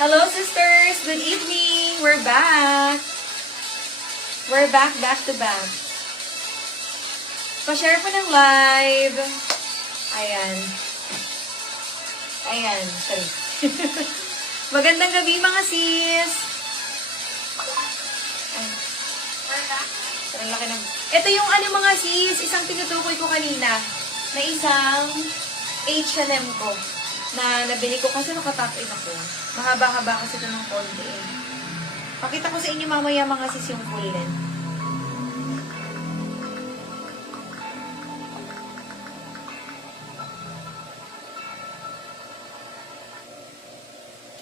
Hello, sisters! Good evening! We're back! We're back to back. Pa-share po ng live. Ayan. Ayan. Sorry. Magandang gabi, mga sis! Ayan. Ang laki ng... Ito yung mga sis, isang tinutukoy ko kanina na isang H&M ko na nabili ko kasi nakatap in ako. Mahaba-haba kasi ito ng konti eh. Pakita ko sa inyo mamaya mga sis yung full length.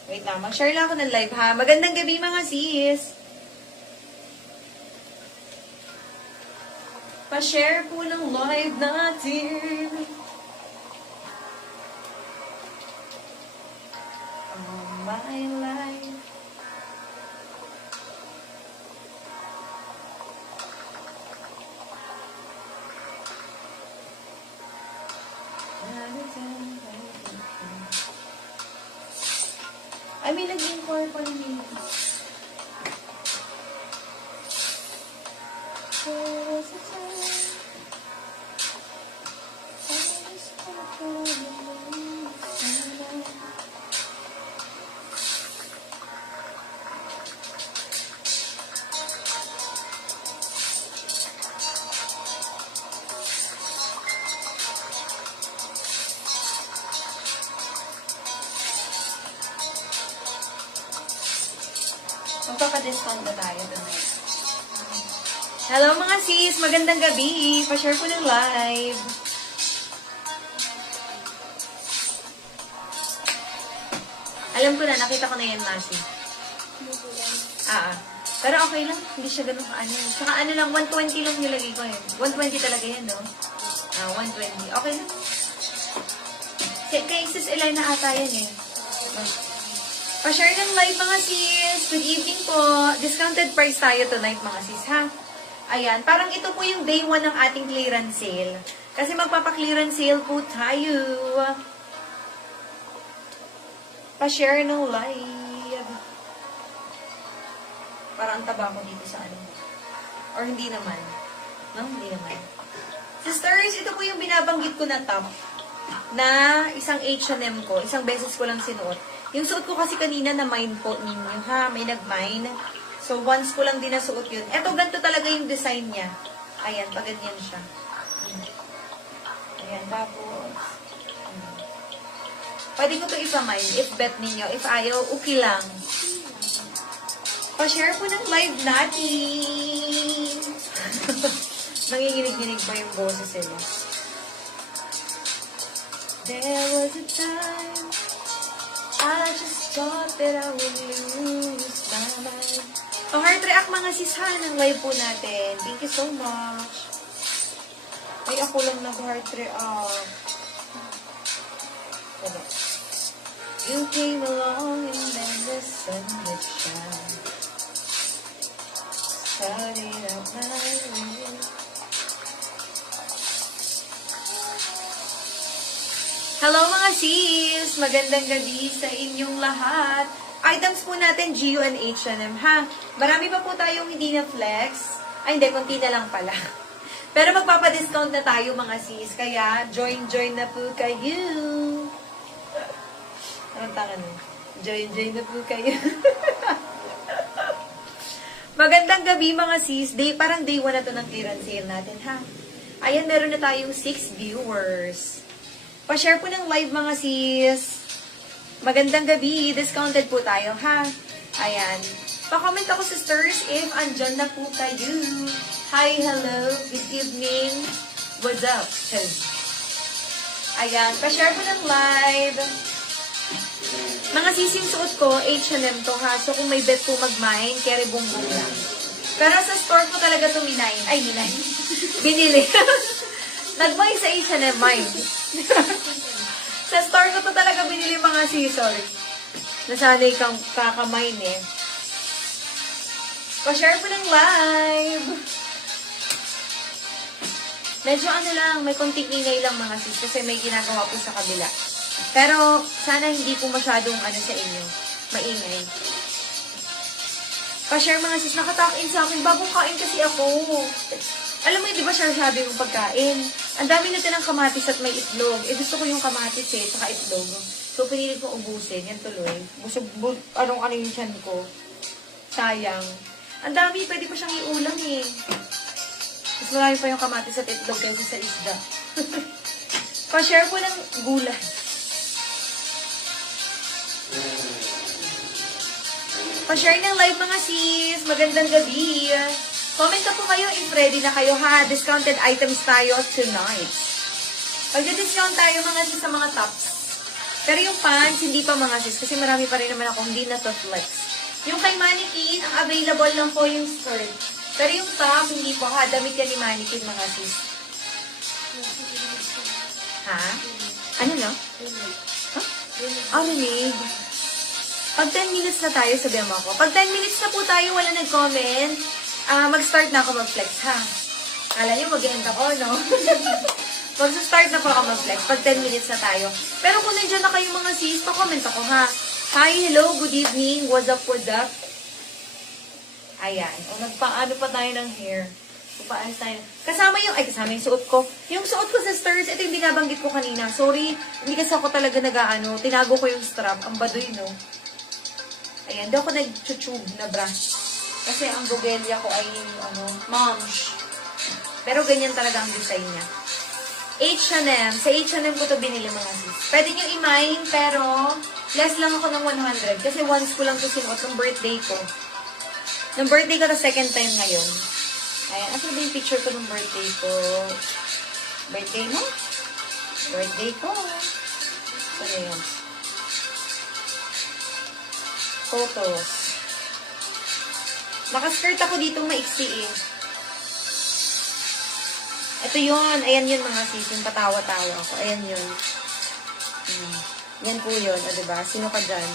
Wait lang, mag-share lang ako ng live ha. Magandang gabi mga sis! Pa-share po ng live natin. Oh my life. Ay, may nag-inquire pa rin yun. Magpapa-discount na tayo tonight. Hello mga sis! Magandang gabi! Pa-share po ng live. Alam ko na, nakita ko na yan, Masi. Pero okay lang, hindi siya ganun ka-ano. Saka ano lang, 120 lang nilagay ko yun. 120 talaga yan, no? 120. Okay lang. Kay sis Elena ata yan eh. Pa-share ng live mga sis. Good evening po. Discounted price tayo tonight mga sis ha. Ayan, parang ito po yung day 1 ng ating clearance sale. Kasi magpapa-clearance sale po tayo. Pa-share ng live. Parang taba ko dito sa ano. Or hindi naman. No, hindi naman. Sisters, ito po yung binabanggit ko na top na isang H&M ko. Isang beses ko lang sinuot. Yung suot ko kasi kanina na mine po ninyo, ha? May nag-mine. So, once ko lang din nasuot yun. Eto, ganito talaga yung design niya. Ayan, pag ganyan siya. Ayan, tapos. Pwede ko to ipa-mine if bet ninyo. If ayaw, okay lang. Pa-share po ng live natin. Nanginginig-ginig pa yung boses nila. There was a time I just thought that I would lose my mind. Heart react mga sis ha ng live po natin. Thank you so much. Ay, ako lang nag-heart react. Diba? You came along and then the sun would shine. Started out my way. Hello mga sis! Magandang gabi sa inyong lahat. Items po natin, GU and H&M ha. Marami pa po tayong hindi na flex. Ay hindi, konti na lang pala. Pero magpapadiscount na tayo mga sis. Kaya join na po kayo. Anong tanga nun? Join na po kayo. Magandang gabi mga sis. Parang day 1 na to ng clearance sale natin ha. Ayan, meron na tayong 6 viewers. Pa-share po ng live mga sis. Magandang gabi. Discounted po tayo, ha? Ayan. Pa-comment ako, sisters, if andyan na po kayo. Hi, hello. Good evening. What's up? Ayan. Pa-share po ng live. Mga sising suot ko, H&M to, ha? So, kung may bet po mag-mine, carry bumbong lang. Pero sa store ko talaga to minayin. Ay, minayin. Binili. Nag-buy sa H&M, mine. Sa store ko to talaga binili mga sorry. Nasanay kang kakamine eh. Pa-share po ng live. Medyo ano lang, may konting ingay lang mga sis kasi may ginagawa po sa kabila. Pero sana hindi po masyadong ano sa inyo. Maingay. Pa-share mga sis, nakatake-in sa akin. Bagong kain kasi ako. Alam mo yun, di ba siya sabi ng pagkain? Ang dami natin ng kamatis at may itlog. Eh, gusto ko yung kamatis eh, saka itlog. So, pinilit ko ubusin. Yan tuloy. Busog, anong yung tiyan ko. Sayang. Ang dami, pwede pa siyang iulam eh. Mas marami pa yung kamatis at itlog kaysa sa isda. Pa-share ko ng gulay. Pa-share ng live mga sis. Magandang gabi. Comment na po kayo if ready na kayo ha. Discounted items tayo tonight. Pag-discount tayo mga sis sa mga tops. Pero yung pants, hindi pa mga sis. Kasi marami pa rin naman ako hindi na to flex. Yung kay Mannequin, ang available lang po yung skirt. Pero yung top, hindi po ha. Damit yan ni Mannequin mga sis. Ha? Ano no? Huh? Ah, rinig. Pag 10 minutes na tayo, sabihan mo ako. Pag 10 minutes na po tayo, wala nag-comment, mag-start na ako mag-flex, ha? Kala nyo, mag-end ako, no? Mag-start na po ako mag-flex. Pag 10 minutes na tayo. Pero kung nandiyan na kayo mga sis, pa-comment ako, ha? Hi, hello, good evening. What's up, what's up? Ayan. O, nagpaano pa tayo ng hair. Paano tayo. Kasama yung suot ko. Yung suot ko sa stars, ito yung binabanggit ko kanina. Sorry, hindi kasi ako talaga nag-ano. Tinago ko yung strap. Ang baduy, no? Ayan, daw ako nag-tube na bra. Kasi ang bugelya ko ay moms. Pero ganyan talaga ang design niya. H&M. Sa H&M ko to binili mga sis. Pwede nyo i-mine, pero less lang ako ng 100. Kasi once ko lang to sinuot ng birthday ko. Nung birthday ko na second time ngayon. Ayan, asa ba yung picture ko ng birthday ko? Birthday mo? Birthday ko. Ano yun? Photos. Naka-skirt ako dito maiksi eh. Ito yun. Ayan yun mga sis. Yung patawa-tawa ako. Ayan yun. Yan po yun. O diba? Sino ka dyan?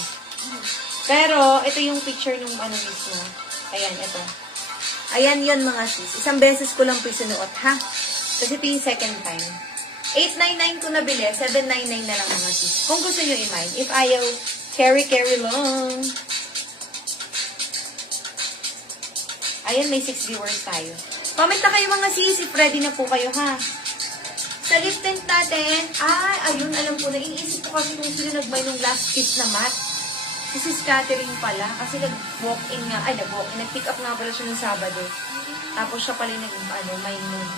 Pero, ito yung picture nung mismo. Ayan, ito. Ayan yun mga sis. Isang beses ko lang po sinuot, ha? Kasi ito yung second time. 899 ko nabili. 799 na lang mga sis. Kung gusto nyo i-mine. If ayaw, carry long. Ayan, may 6 viewers tayo. Comment na kayo mga sis, if ready na po kayo, ha? Sa lip tint natin, ayun, alam ko na, iniisip ko kasi kung sino nag-buy nung last kiss na matte. Si Sis Catherine pala, kasi nag-walk-in nga, nag-pick up nga pala siya ng Sabado. Tapos siya pala may moon.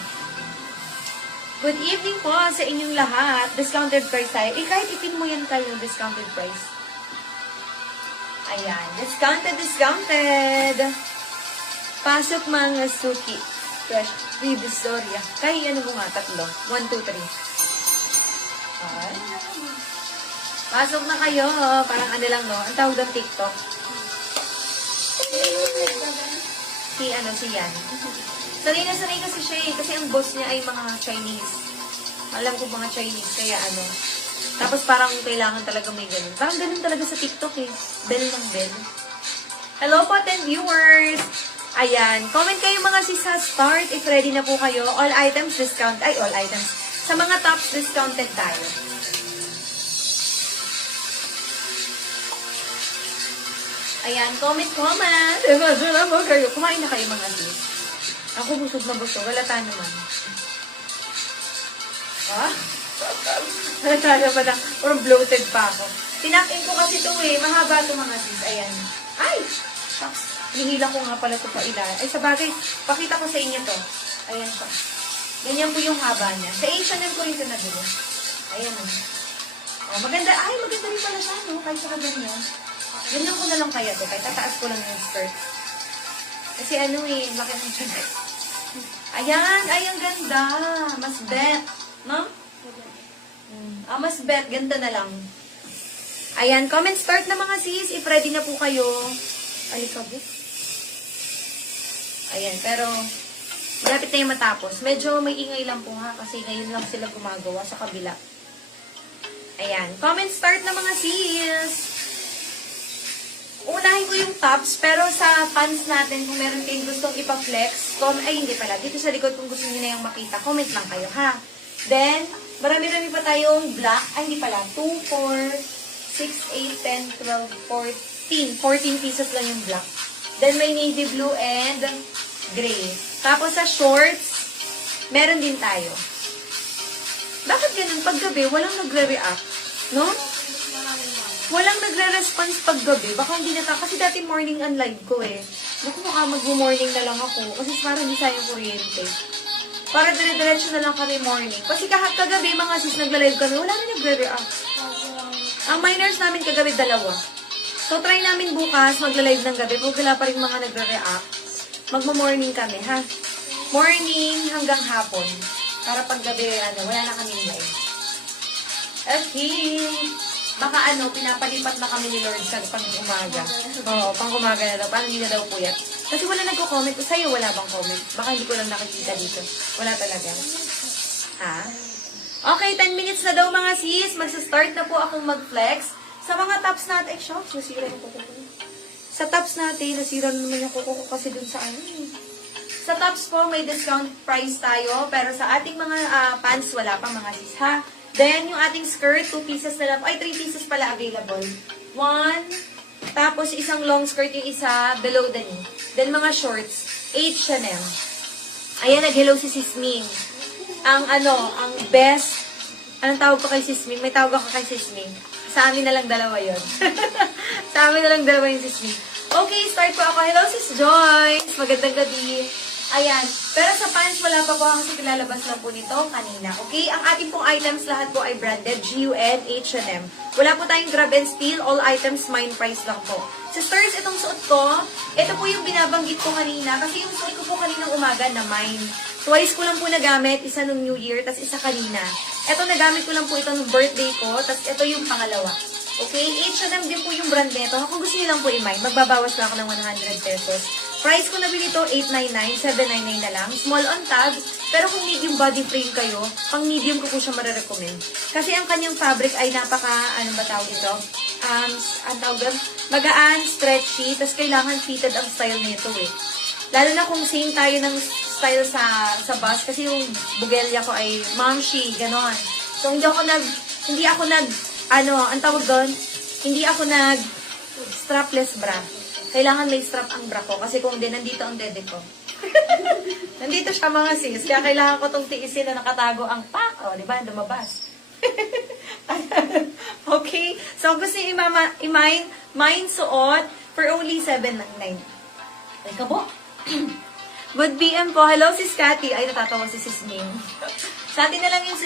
Good evening po sa inyong lahat. Discounted price tayo. Kahit ipin mo yan kayo ng discounted price. Ayan, discounted. Pasok mga suki. Fresh, Divisoria. Kaya mo nga, 3. 1, 2, 3. Ay. Pasok na kayo. Parang lang, no? Ang tawag ng TikTok. Si Yan. Sanay na sanay kasi siya eh. Kasi ang boss niya ay mga Chinese. Alam ko mga Chinese. Kaya Tapos parang kailangan talaga may ganun. Parang ganun talaga sa TikTok eh. Bell ng bell. Hello po, 10 viewers! Ayan. Comment kayo mga sis sa start if ready na po kayo. All items discount. All items. Sa mga tops, discounted tayo. Ayan. Comment. Imagine na mo kayo. Kumain na kayo mga sis. Ako busog na busog. Walata naman. Walata naman na. Or bloated pa ako. Tinakin ko kasi ito eh. Mahaba ito mga sis. Ayan. Ay! Shucks. Hinihila ko nga pala ito pa ilan. Ay, sa bagay, pakita ko sa inyo to. Ayan siya. Ganyan po yung haba niya. Sa H&M ko yung nabili. Ayan o. Maganda. Ay, maganda rin pala siya, no? Kahit sa ganyan. Ganyan ko na lang kaya to. Kahit tataas ko lang yung skirt. Kasi laki ng siya. Ayan, ang ganda. Mas bet. No? Mas bet. Ganda na lang. Ayan, comment start na mga sis. If ready na po kayo. Alikabok. Ayan, pero malapit na yung matapos. Medyo may ingay lang po ha, kasi ngayon lang sila gumagawa sa kabila. Ayan, comment start na mga sis. Unahin ko yung tops, pero sa pants natin, kung meron kayong gustong ipa-flex, hindi pala. Dito sa likod kung gusto niyo na yung makita, comment lang kayo ha. Then, marami-rami pa tayong black. Hindi pala. 2, 4, 6, 8, 10, 12, 14, 16, 14 pieces lang yung black. Then may navy blue and gray. Tapos sa shorts, meron din tayo. Bakit ganun? Paggabi, walang nagre-react. No? Walang nagre-response paggabi. Baka hindi na kasi dati morning ang live ko eh. Naku, baka mag-morning na lang ako. Kasi parang hindi sayang kuryente. Para dire-diretso na lang kami morning. Kasi kahit kagabi, mga sis, nagla-live kami, wala na nagre-react. Ang minors namin kagabi, 2. So, try namin bukas, magla-live ng gabi. Kung wala pa rin mga nagre-react, magmo-morning kami, ha? Morning hanggang hapon. Para paggabi, wala na kaming live. Okay. Baka pinapalipat na kami ni Lord sa pang-umaga. Oo, pang-umaga na daw. Paano hindi na daw puyat? Kasi wala nagko-comment. Sa'yo wala bang comment? Baka hindi ko lang nakikita dito. Wala talaga. Ha? Okay, 10 minutes na daw mga sis. Magsa-start na po akong mag-flex. Sa mga tops natin, shocks, nasira yung kuko ko. Sa tops natin, nasira naman yung kuko ko kasi dun sa Sa tops po, may discount price tayo. Pero sa ating mga pants, wala pa mga sis, ha? Then, yung ating skirt, 2 pieces na lang. Ay, 3 pieces pala available. 1, tapos isang long skirt yung isa, below the knee. Then, mga shorts, H&M. Ayan, nag-hello si Sis Ming. Ang best, anong tawag ko kay Sis Ming? May tawag ako kay Sis Ming. Sa amin na lang dalawa yun. Sa amin na lang dalawa yung Sis Ming. Okay, start po ako. Hello, Sis Joyce. Magandang gabi. Ayan. Pero sa pants, wala pa po kasi pilalabas na po nito kanina. Okay? Ang ating pong items lahat po ay branded. GUN, H&M. Wala po tayong grab and steal. All items, mine price lang po. Sisters, itong suot ko, ito po yung binabanggit ko kanina. Kasi yung suot ko po kaninang umaga na mine. Twice ko lang po nagamit. Isa nung New Year, tas isa kanina. Ito, nagamit ko lang po ito nung birthday ko. Tas ito yung pangalawa. Okay? H&M din po yung brand nito. Kung gusto niyo lang po i-mine, magbabawas lang ako ng 100 pesos. Price ko na binito, 899, 799 na lang. Small on tag. Pero kung medium body frame kayo, pang medium ko po siya marirecommend. Kasi ang kanyang fabric ay napaka, ba tawag ito? Ang tawag doon? Magaan, stretchy, tas kailangan fitted ang style nito eh. Lalo na kung same tayo ng style sa bus, kasi yung bugelya ko ay momshi, ganon. So, hindi ako ang tawag doon, hindi ako strapless bra. Kailangan may strap ang bra ko, kasi kung hindi, nandito ang dede ko. Nandito siya mga sis, kaya kailangan ko itong tiisin na nakatago ang pako, di ba? Lumabas. Okay? So, gusto niyo mine suot for only 799. Ay ka po? Good PM po. Hello, Sis Cathy. Ay, natatawa si Sis Ming. Sa atin na lang yung Sis